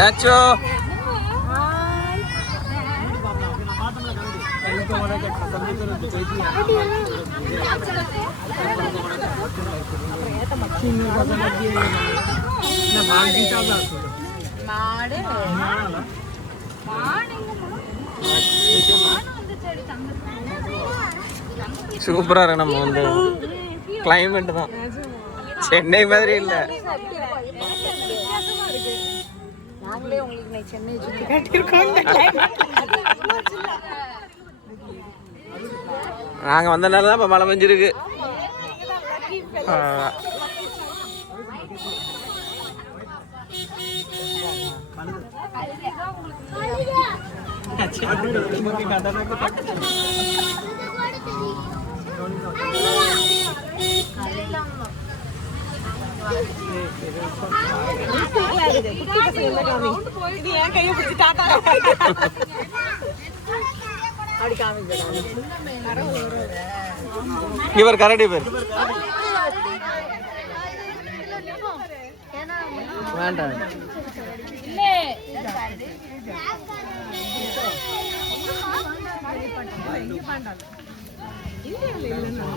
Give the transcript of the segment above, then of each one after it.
லட்சோ சூப்பரா இருக்கு. நம்ம வந்து கிளைமேட் தான் சென்னை மாதிரி இல்ல. நாங்களே உங்களுக்கு சென்னை சுத்தி காட்டியிருக்கோம். நாங்க வந்தனால தான் இப்ப மழை பெஞ்சிருக்கு. இவர் கரடி பேர் வேண்டாம்.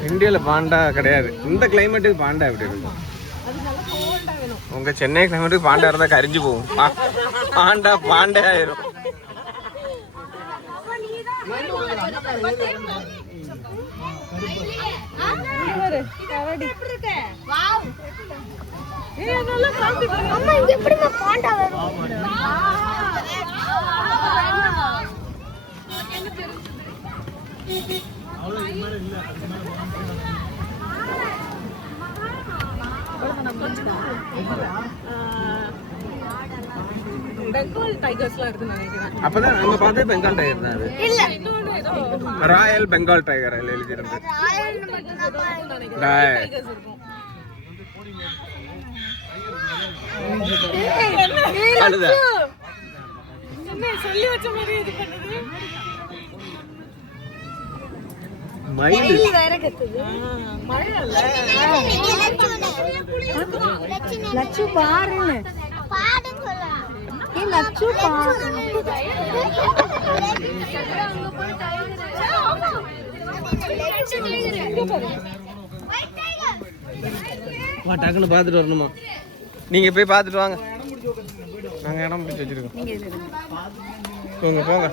இந்தியாவில் பாண்டா கிடையாது. இந்த கிளைமேட்டுக்கு பாண்டா எப்படி இருக்கும்? உங்க சென்னை கிளைமேட்டுக்கு பாண்டா இருந்தா கரிஞ்சு போகும். பாண்டா பாண்டே ஆயிரும். பெங்கால் டைகர்ஸ்லாம் இருக்குன்னு நினைக்கிறேன். அப்பதான் நம்ம பார்த்தது பெங்கால் டைகர் தான். ராயல் பெங்கால் டைகர் எழுதிருந்து சொல்லி வச்ச மாதிரி இது பண்ணுது. மயில் வேற கத்துது. மழை இல்ல. லட்சு பாருங்க. பாடுன்னு சொல்லலாம். ஏ லட்சு பாரு. வா டக்குன்னு பார்த்துட்டு வரணுமா? நீங்க போய் பார்த்துட்டு வாங்க. நாங்க இடம் பிடிச்சி வச்சிருக்கோம். போங்க போங்க.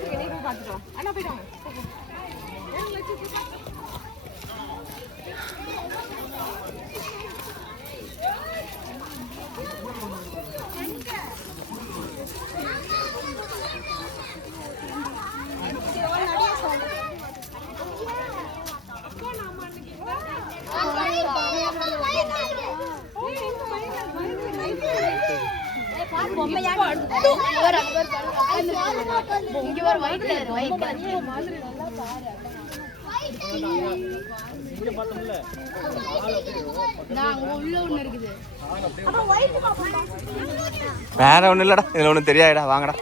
வேற ஒண்ணு இல்லடா, இதுல ஒண்ணு தெரியாதுடா. வாங்கடா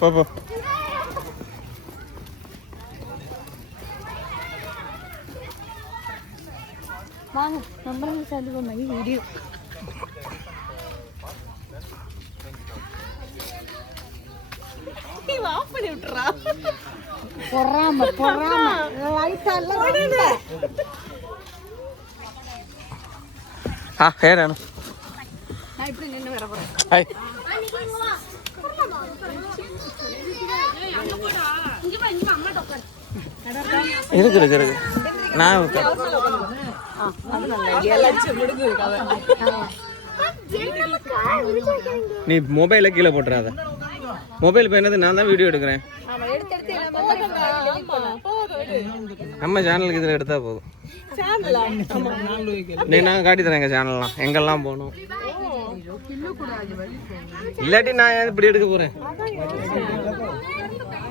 போ போ. வாங்க நம்மளும் சேர்ந்து போய் வீடியோ ஆஃப் பண்ணி விட்டுறா. பொறாம லைட்டா எல்லாம் ஹேரானு நான் இப்படி நின்னு வர போறேன். ஹாய் இருக்கு இருக்கு இருக்கு. நான் நீ மொபைல கீழே போட்டுறாத. மொபைல் போயினது நான் தான் வீடியோ எடுக்கிறேன். நம்ம சேனலுக்கு இதில் எடுத்தா போதும். நான் காட்டி தரேன் எங்கள் சேனல்லாம் எங்கெல்லாம் போகணும். இல்லாட்டி நான் ஏன் இப்படி எடுக்க போகிறேன்?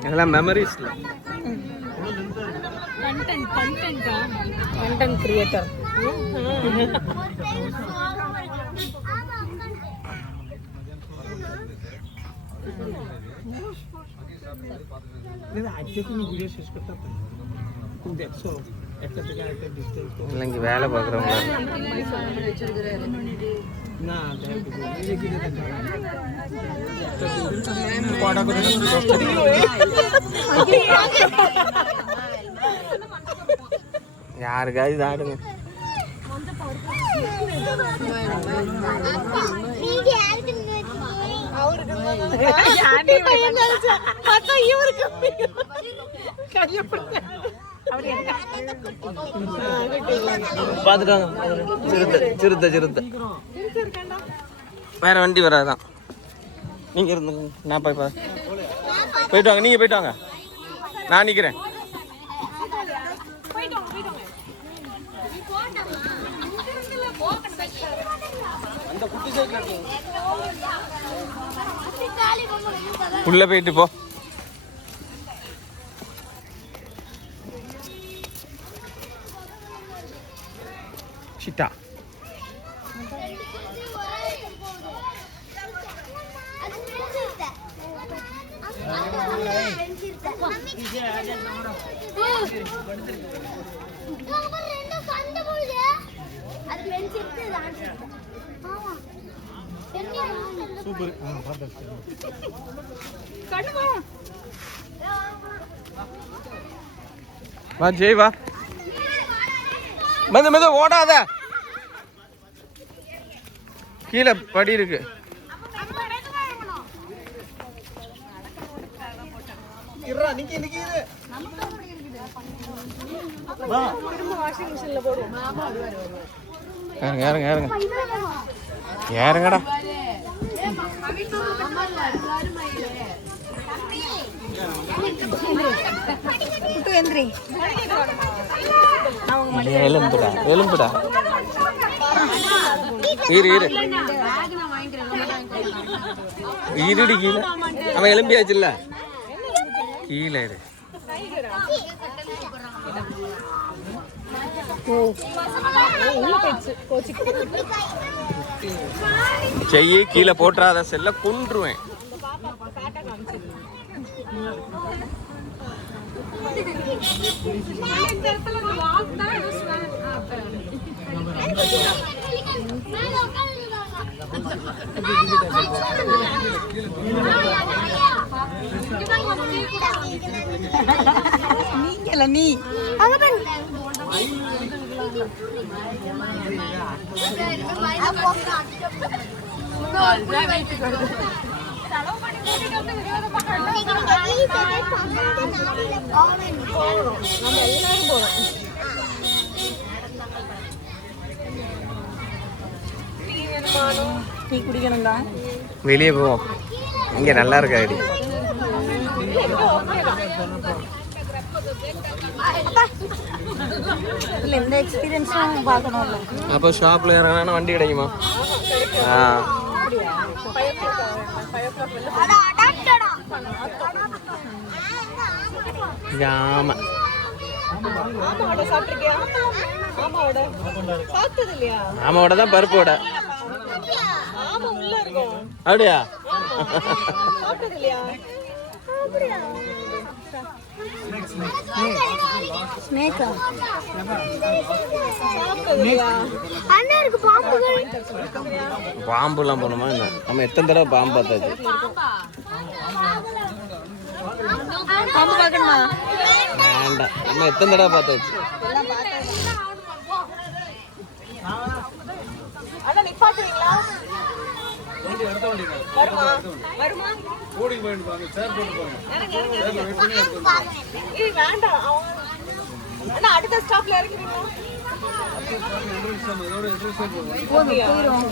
இதெல்லாம் மெமரிஸ்ல. Content creator. இல்லைங்க வேலை பார்க்குறவங்க யாருக்காவது இதாடுங்க. பார்த்துட்டாங்க சிறுத்தை சிறுத்தை வேற வண்டி வராதான். நீங்க இருந்து நான் போய் போயிட்டு வாங்க. நீங்க போயிட்டு வாங்க, நான் நிக்கிறேன். உள்ள போயிட்டு போ. சிட்டா சூப்பர். வா ஜெய் வா. மெது மெது ஓடாத, கீழே படி இருக்கு. ஏறுங்க ஏறுங்க ஏறுங்கடா. எலும்புடா எலும்புடா. இரு இரு இருடி கீழே. அவன் எலும்பியாச்சுல்ல, கீழே இரு. செய்ய கீழே போட்டுறாத, செல்ல கொன்றுவேன். நீங்கல நீ டீ குடிக்கணும்டா. வெளியே போவோம், இங்க நல்லா இருக்காடி. இல்ல இந்த எக்ஸ்பீரியன்ஸும் பார்க்கணும்ல. அப்போ ஷாப்ல இறங்கினா வண்டி கிடைக்குமா? ஆமா ஆமாவோட தான் பருப்போட. அப்படியா? பாம்புலாம் போனோமா என்ன? நம்ம எத்தனை தடவை பாம்பு பார்த்தாச்சு. வேண்டாம், நம்ம எத்தனை தடவை பார்த்தாச்சு.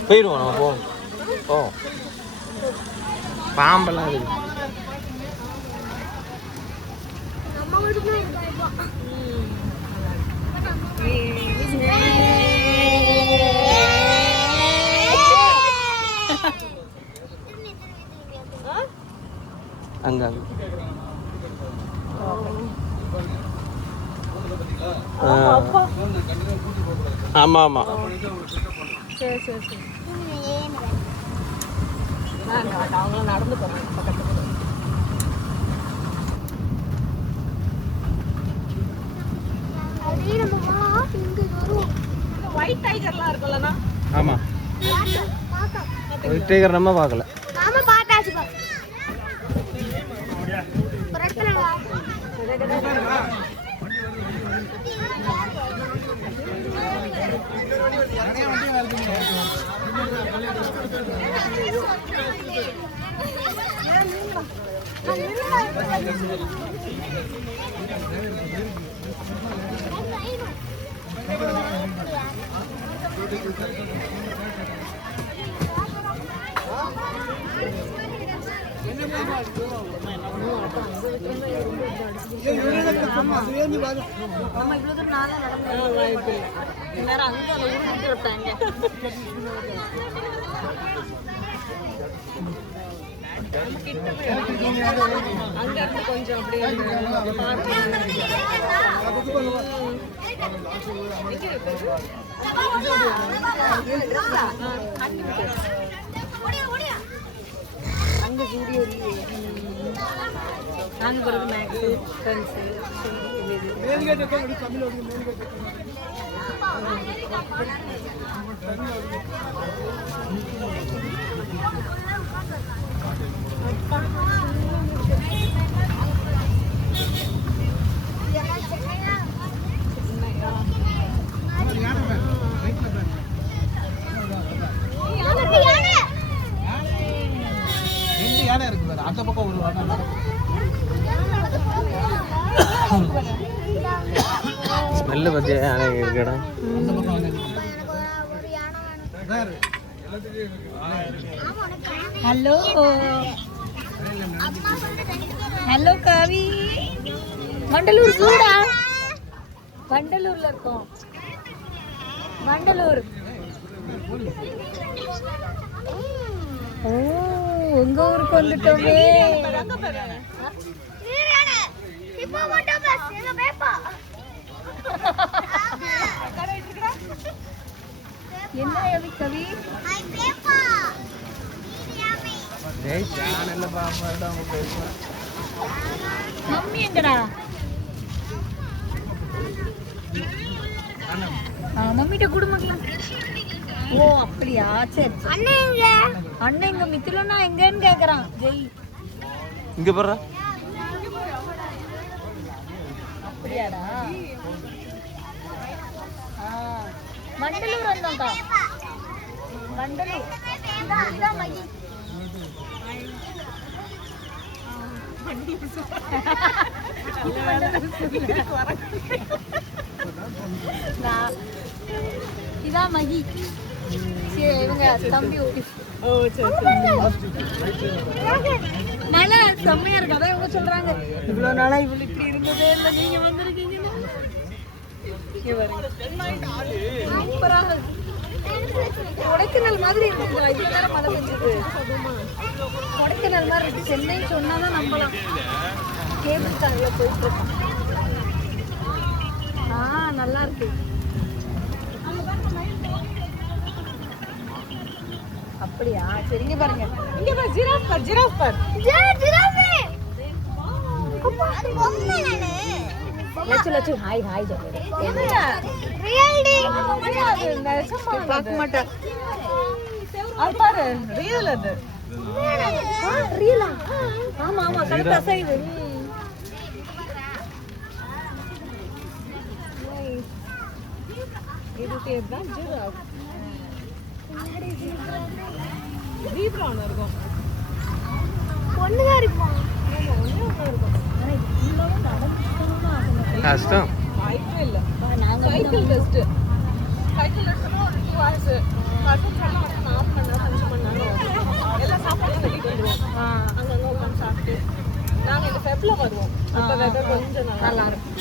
போயிடுவோம் நம்ம. போ பாம்பெல்லாம் இருக்கு. அங்க ஆமா ஆமா. சரி சரி சரி. அவங்களும் நடந்து போறாங்க பக்கத்துல. டைகர்லாம் இருக்கும்லனா ஆமா ஒயிட் டைகர் நம்ம பார்க்கல நாம பார்த்தாச்சு பா பிரச்சனைடா அங்க இருந்து கொஞ்சம் அப்படியே அங்க வீடியோ நாங்க பிறகு மேக்ஸ் ஃப்ரெண்ட்ஸ் அந்த பக்கம் ஒரு ஸ்மெல்லு பத்தியா யானை இருக்கடா ஹலோ ஹலோ கவி வண்டலூர் சூடா வண்டலூர்ல இருக்கோம் வண்டலூர் ஓ உங்க ஊருக்கு வந்துட்டோமே இப்போ மட்டும் பஸ் எங்க பேப்பா என்ன கவி கவி ஐ பேப்பா டேய் சேனல்ல பாப்பாடா அவங்க பேசுறாங்க மம்மி எங்கடா மம்மிட்ட குடும்பம் ஓ அப்படியா சரி அண்ணன் எங்க அண்ணன் இங்க மித்திலன்னா எங்கன்னு கேக்குறான் ஜெய் இங்க பாரு அப்படியாடா வண்டலூர் வந்தோம்க்கா வண்டலூர் இதான் மகி இதான் மகி இவங்க தம்பி நல்லா செம்மையா இருக்கு அதான் இவங்க சொல்றாங்க இவ்வளவு நாளா இவ்வளவு இப்படி இருந்ததே இல்லை நீங்க வந்திருக்கீங்க சூப்பரா கொடைக்கானல் மாதிரி இருக்குங்களா இது வேற மழை பெஞ்சது கொடைக்கானல் மாதிரி இருக்கு சென்னை சொன்னாதான் நம்பலாம் கேபிள் கார்ல போயிட்டு இருக்கோம் நல்லா இருக்கு அப்படியா சரிங்க பாருங்க இங்க பாரு ஜிராஃப் பார் அப்பா அது பொம்மை நானே லட்சு ஹாய் ஹாய் சொல்லுங்க ரியல் டி பார்க்க மாட்டேன் அது பாரு ரியல் அது ரியலா ஆமா ஆமா கரெக்டா சைடு இது பேர் தான் ஜிராஃப் ஜீப்ரான் இருக்கும் ஒண்ணுதான் இருக்கும் கஷ்டம் வாய்ப்பே இல்லை சைக்கிள் பெஸ்ட் சைக்கிள் எடுத்தோம்னா ஒரு 2 hours கட்டும் சொன்னா வந்து 4 மணி நேரம் 5 மணி நேரம் எல்லாம் சாப்பாடு கட்டிட்டு வந்துருவோம் அங்கங்க உட்காந்து சாப்பிட்டு நாங்க இந்த ஃபெப்ல வருவோம் அப்ப வெதர் கொஞ்சம் நல்லா இருக்கும்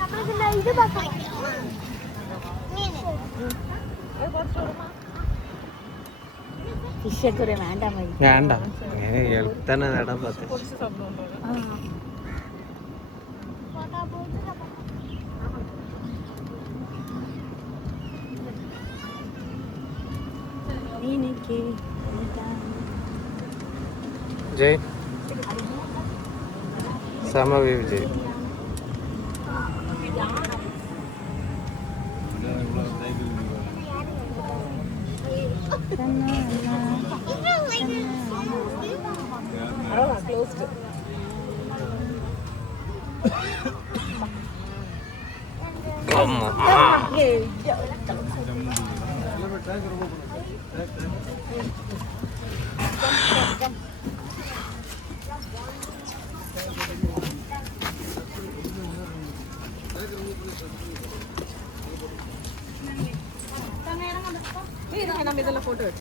நம்மளுக்கு இந்த இது பார்க்கலாம் மீன் ஃபிஷ் எடுத்து வேண்டாம் வேண்டாம் எத்தனை இடம் பார்த்து ஜெய் சமவி விஜய் அவ்வளோதான் க்ளோஸ்டு. ஆமா நம்ம இதெல்லாம் போட்டோ